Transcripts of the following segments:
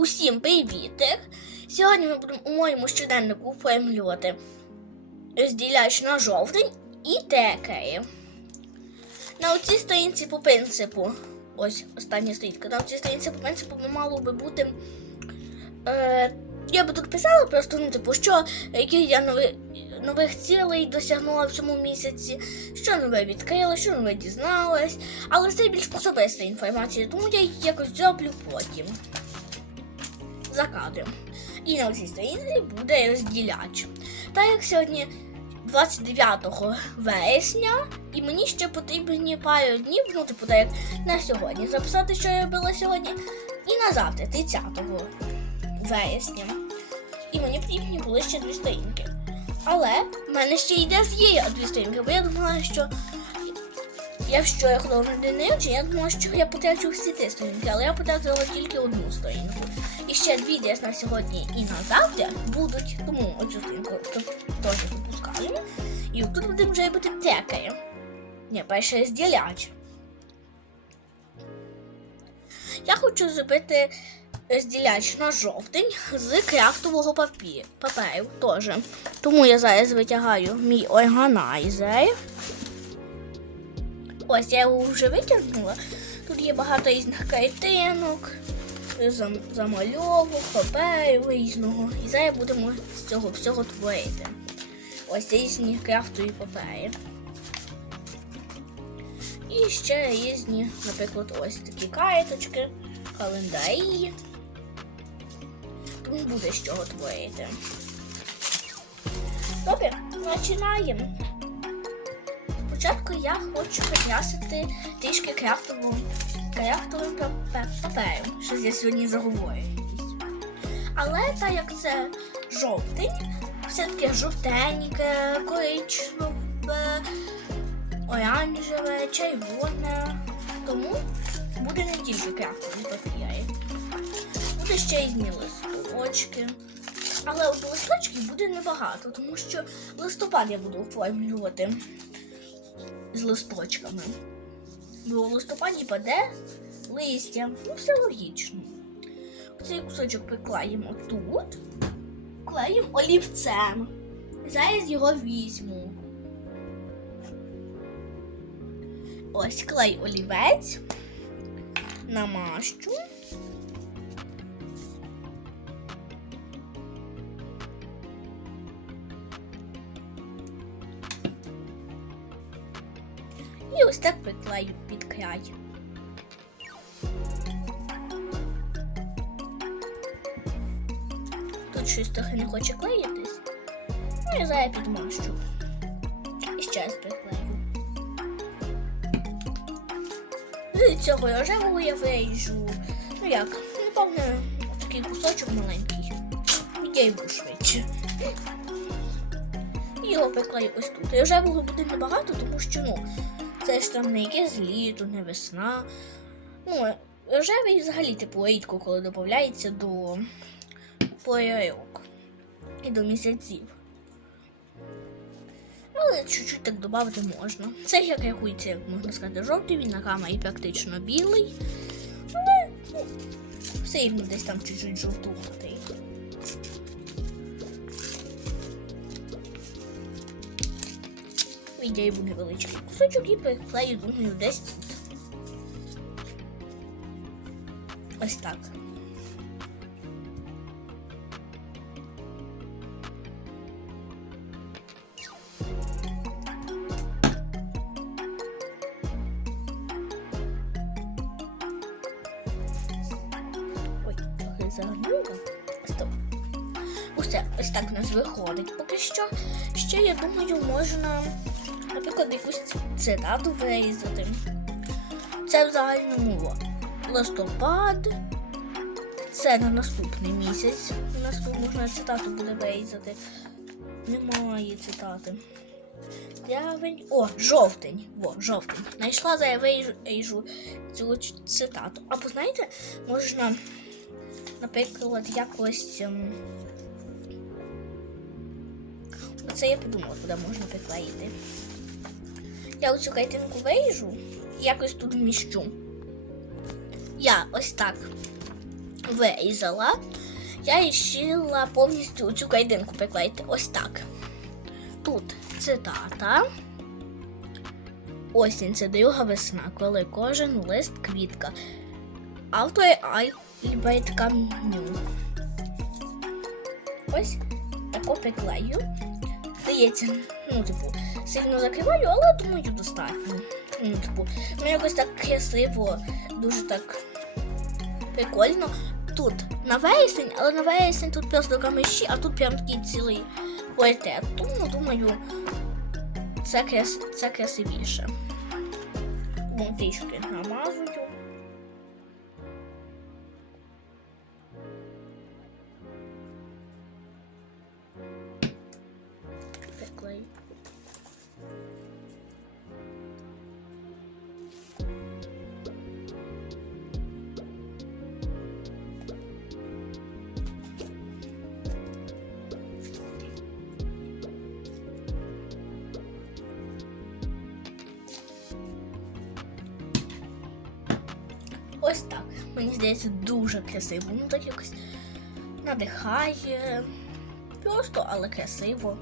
Усім привітик! Сьогодні ми у моєму щоденнику оформлювати розділяч на жовтень і текеї. На оцій сторінці по принципу, ось остання сторінка, на оцій сторінці по принципу мало би бути. Е, я би тут писала просто, ну, типу, що які я нови, нових цілей досягнула в цьому місяці, що нове відкрила, що нове дізналась. Але це більш особиста інформація, тому я її якось зроблю потім. За кадром. І на цій сторінці буде розділяч. Так як сьогодні 29 вересня, і мені ще потрібні пару днів, ну, типу, як на сьогодні записати, що я робила сьогодні, і на завтра, 30 вересня. І мені потрібні були ще дві сторінки. Але в мене ще йде є дві сторінки, бо я думала, що я вчора ходила на я думала, що я потрачу всі ті сторінки, але я потратила тільки одну сторінку. І ще дві десь на сьогодні і на завтра будуть, тому оцю сторінку теж випускаємо. І тут будемо вже робити текаєм. Ні, перший розділяч. Я хочу зробити розділяч на жовтень з крафтового папі- паперу теж. Тому я зараз витягаю мій органайзер. Ось я його вже витягнула. Тут є багато різних картинок, зам- замальовок, паперу різного. І зараз будемо з цього всього творити. Ось різні крафтові папери. І ще різні, наприклад, ось такі карточки, календарі. Тому буде з чого творити. Добре, починаємо. Спочатку я хочу прикрасити трішки крафтовим, крафтовим папе- папером. Щось я сьогодні заговорю. Але так як це жовтень, все таке жовтеньке, коричневе, оранжеве, червоне. Тому буде не тільки крафтові папіри. Буде ще різні листочки. Але от листочків буде небагато, тому що листопад я буду оформлювати з листочками. Бо в листопаді паде листя. Ну, все логічно. Цей кусочок приклеїмо тут, клеїмо олівцем. Зараз його візьму. Ось клей олівець. Намащу. Ось під край. Тут щось трохи не хоче клеїтись. Ну, я зараз підмащу. І ще раз приклею. З цього рожевого я виріжу. Ну як, напевно, такий кусочок маленький. Відійду швидше. І його приклею ось тут. Рожевого буде небагато, тому що, ну, це ж там не якесь літо, не весна. Ну, рожевий взагалі типу рідко, коли додається до порядок і до місяців. Але чуть-чуть так додати можна. Це як рахується, як можна сказати, жовтий, він на камері практично білий. Але ну, все рівно десь там чуть-чуть жовтуватий. Віддаю невеличкий кусочок і приклею, думаю, десь тут. Ось так. Ой, загнула. Стоп. Усе, ось так у нас виходить. Поки що ще, я думаю, можна, наприклад, якусь цитату вирізати. Це в загальному листопад. Це на наступний місяць. У нас тут можна цитату буде вирізати. Немає цитати. Травень. О, жовтень. О, жовтень. Знайшла за я цю цитату. Або знаєте, можна, наприклад, якось. ем, Оце я подумала, куди можна приклеїти. Я оцю картинку виріжу і якось тут вміщу. Я ось так вирізала, я рішила повністю цю кайдинку приклеїти ось так. Тут цитата. Осінь це друга весна, коли кожен лист квітка. Автори Альберт Камню. Ось тако приклею. Здається, ну, типу, сильно закриваю, але думаю, достатньо. Ну, типу, ну якось так красиво, дуже так прикольно. Тут на вересень, але на вересень тут просто камеші, а тут прям такий цілий портрет. Тому, думаю, це, крас... це красивіше. Трішки намазую. Мені здається, дуже красиво. Ну так якось надихає. Просто, але красиво.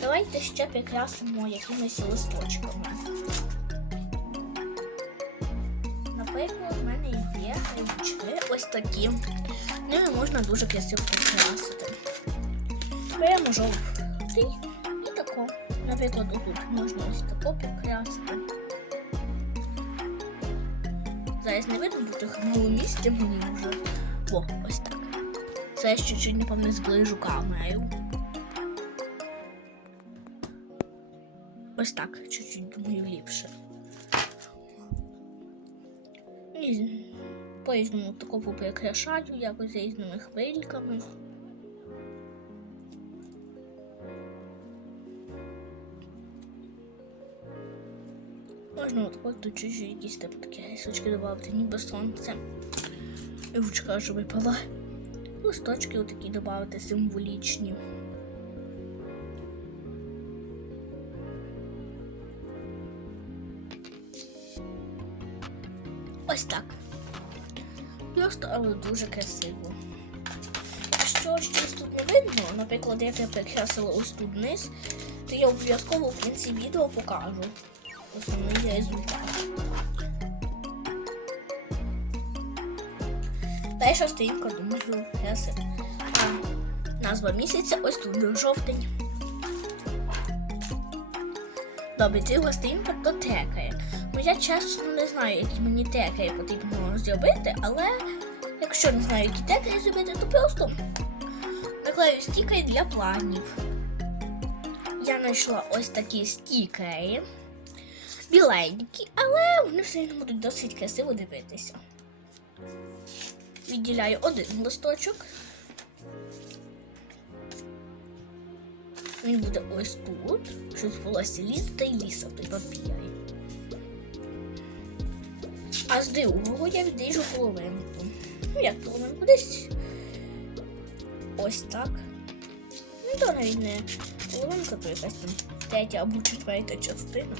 Давайте ще прикрасимо якимись листочками. Наприклад, в мене є грибочки ось такі. Ними можна дуже красиво прикрасити. Беремо жовтий і тако. Наприклад, отут можна ось тако прикрасити. Зараз не видно, бо трохи мало місця мені вже. О, ось так. Це я ще чуть, не зближу камеру. Ось так, чуть-чуть думаю ліпше. І по-різному таку прикрашаю, якось різними хвильками. Можна от тут чуть-чуть якісь типу такі рисочки додати, ніби сонце. І ручка ж випала. Листочки отакі додати символічні. Ось так. Просто, але дуже красиво. Якщо щось тут не видно, наприклад, як я прикрасила ось тут вниз, то я обов'язково в кінці відео покажу основний результат. Перша сторінка, думаю, красива. А назва місяця ось тут жовтень. Добре, друга сторінка то трекає. Ну я чесно не знаю, які мені трекери потрібно зробити, але якщо не знаю, які трекери зробити, то просто наклею стікери для планів. Я знайшла ось такі стікери. Біленькі, але вони все одно будуть досить красиво дивитися. Відділяю один листочок. Він буде ось тут, щоб волосся ліс та й ліса той папірі. А з другого я відріжу половинку. Ну, як половинку десь ось так. Ну, то навіть не половинка, то якась там третя або четверта частина.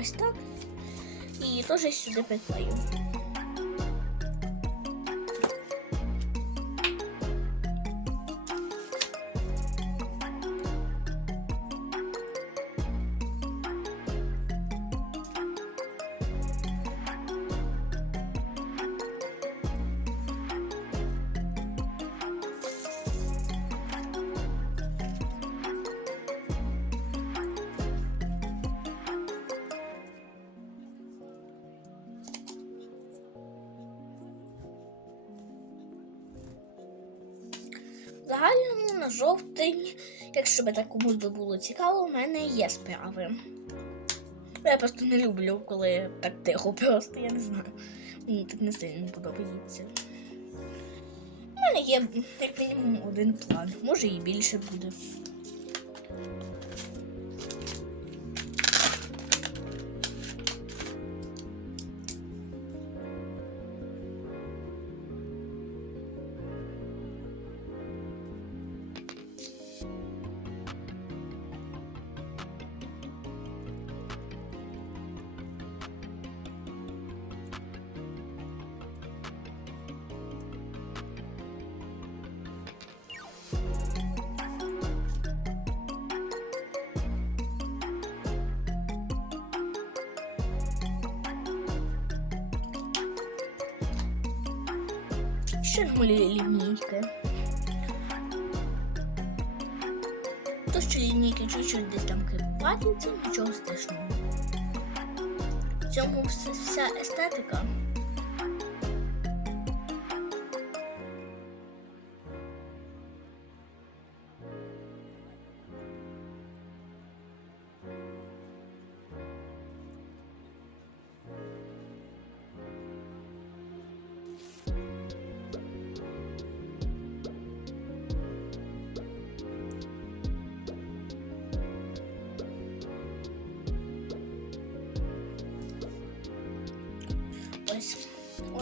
Ось так. І теж сюди приклею. Загальному на жовтень, якщо би так комусь було цікаво, у мене є справи. Я просто не люблю, коли так тихо просто, я не знаю. Мені так не сильно подобається. У мене є як мінімум один план, може і більше буде. Намалюю лінійки. То, що лінійки чуть-чуть десь там це нічого страшного. В цьому вся естетика.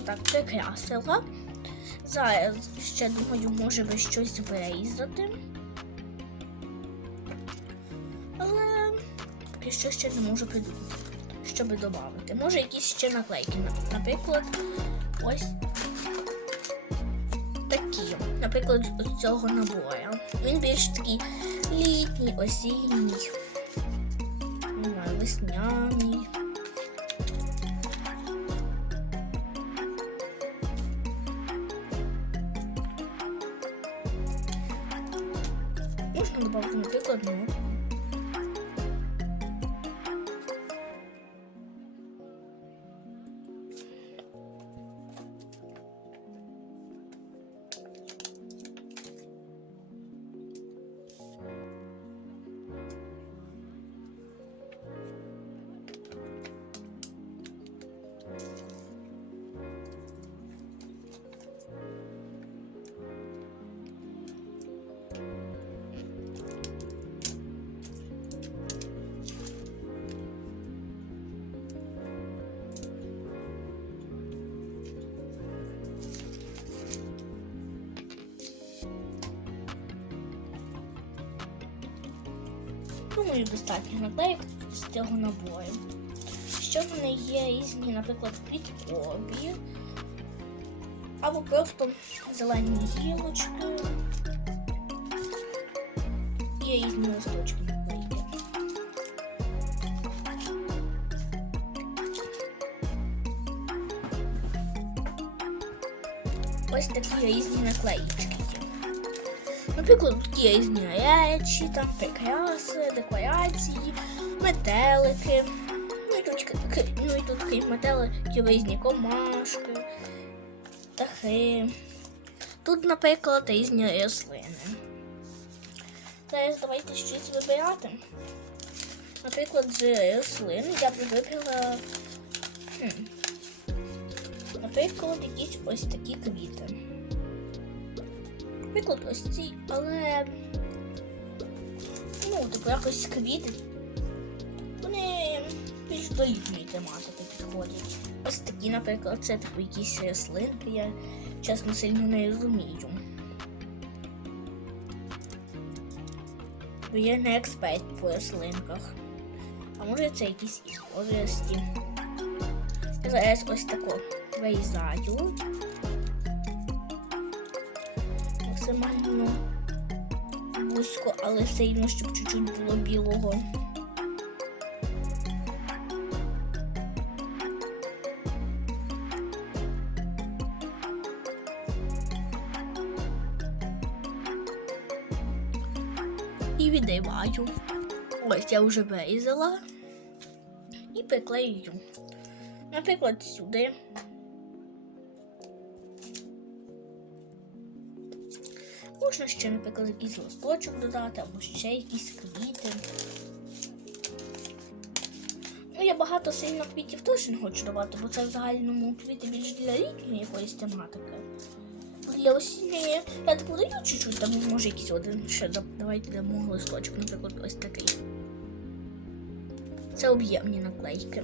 Отак прикрасила. Зараз ще думаю, може би щось вирізати. Але поки що ще не можу придумати, що би додати. Може якісь ще наклейки. Наприклад, ось такі. Наприклад, з цього набору. Він більш такий літній, осінній, весняний. Думаю, достатньо наклеїк з цього набою. Ще в мене є різні, наприклад, квіткові. Або просто зелені гілочки. Є різні листочки наклейки. Ось такі різні наклеїчки. Наприклад, є різні речі, там прикраси, декорації, метелики. Ну і тут, к- ну, і тут крім метеликів різні комашки, птахи. Тут, наприклад, різні рослини. Зараз давайте щось вибирати. Наприклад, з рослин я б вибрала. Наприклад, якісь ось такі квіти. Наприклад, але ну, типу якось квіти. Вони більш до літньої тематики підходять. Ось такі, наприклад, це типу якісь рослинки, я чесно сильно не розумію. Бо я не експерт по рослинках. А може це якісь. Я зараз ось тако вирізаю. Максимально вузько, але сильно, щоб чуть-чуть було білого. І відриваю. Ось я вже вирізала і приклею. Наприклад, сюди. Можна ще, наприклад, якийсь листочок додати, або ще якісь квіти. Ну, я багато сильно квітів теж не хочу давати, бо це в загальному квіти більш для літньої якоїсь тематики. Для осінньої я так даю чуть-чуть, там може якийсь один ще давайте дамо листочок, наприклад, ось такий. Це об'ємні наклейки.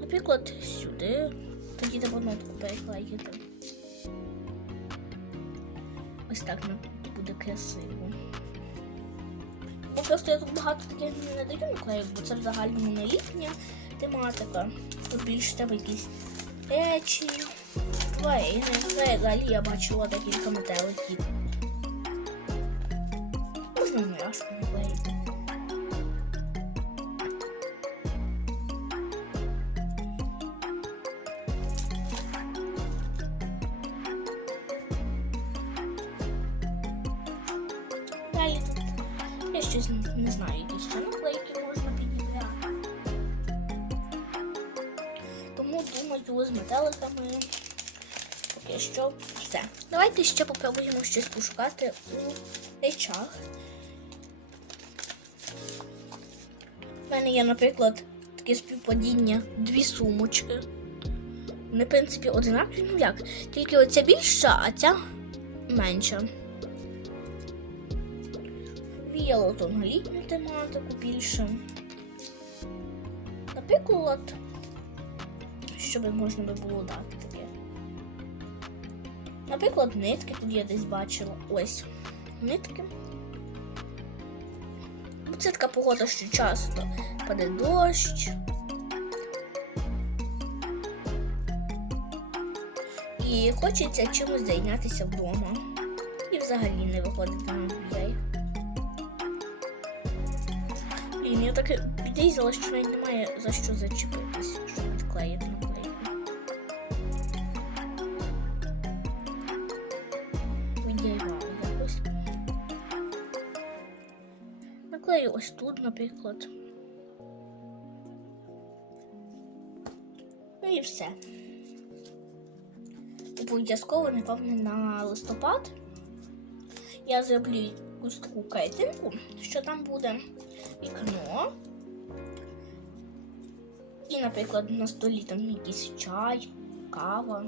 Наприклад, сюди. Тоді треба нотку переклеїти. Ось так ну, буде красиво. Ну, просто я тут багато таких не даю наклеїв, бо це в загальному не літня тематика. Тут більше там якісь речі, тварини. Взагалі я бачила декілька метеликів. Можна не раз щось Тому з метеликами поки що все. Давайте ще попробуємо щось пошукати у речах. У мене є, наприклад, таке співпадіння дві сумочки. Вони, в принципі, одинакові, ну як, тільки оця більша, а ця менша. Віяло то на літню тематику більше. Наприклад, що би можна було дати таке. Наприклад, нитки тут я десь бачила. Ось нитки. Це така погода, що часто паде дощ. І хочеться чимось зайнятися вдома. І взагалі не виходити на двір. Блін, я так підрізала, що навіть немає за що зачепитись, щоб відклеїти Наклею ось тут, наприклад. Ну і все. Обов'язково, напевне, на листопад я зроблю якусь таку картинку, що там буде вікно. І, наприклад, на столі там якийсь чай, кава.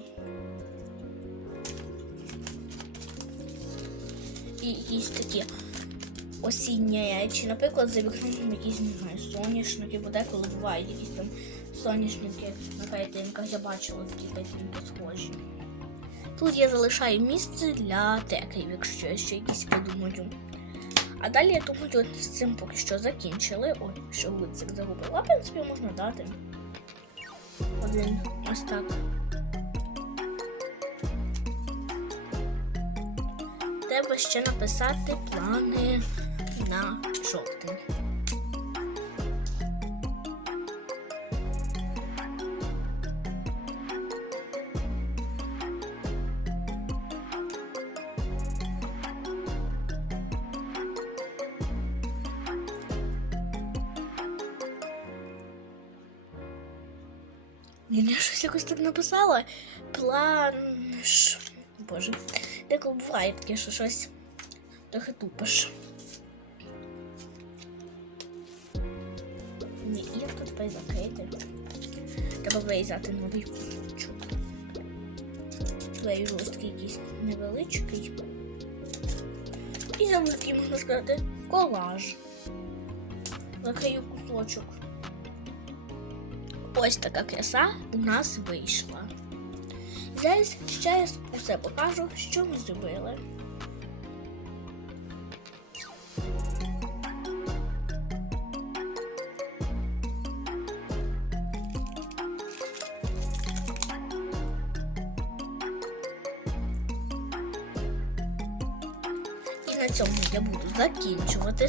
І якісь такі осінні речі. Наприклад, за вікном якісь, не знаю, соняшники, бо деколи бувають якісь там соняшники на картинках. Я бачила такі картинки схожі. Тут я залишаю місце для теків, якщо я ще якісь придумаю. А далі, я думаю, з цим поки що закінчили. Ой, що гудзик загубила. В принципі, можна дати. Один ось так. Треба ще написати плани на. Блін, я щось якось так написала. План. Боже. Деколи буває таке, що щось трохи тупиш. Тут закрити? Треба вирізати новий кусочок. Клей жорсткий якийсь невеличкий. І такий, можна сказати, колаж. Закрию кусочок. Ось така краса у нас вийшла. Зараз ще раз усе покажу, що ми зробили.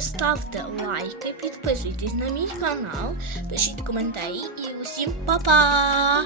Закінчувати. Ставте лайки, підписуйтесь на мій канал, пишіть коментарі і усім па-па!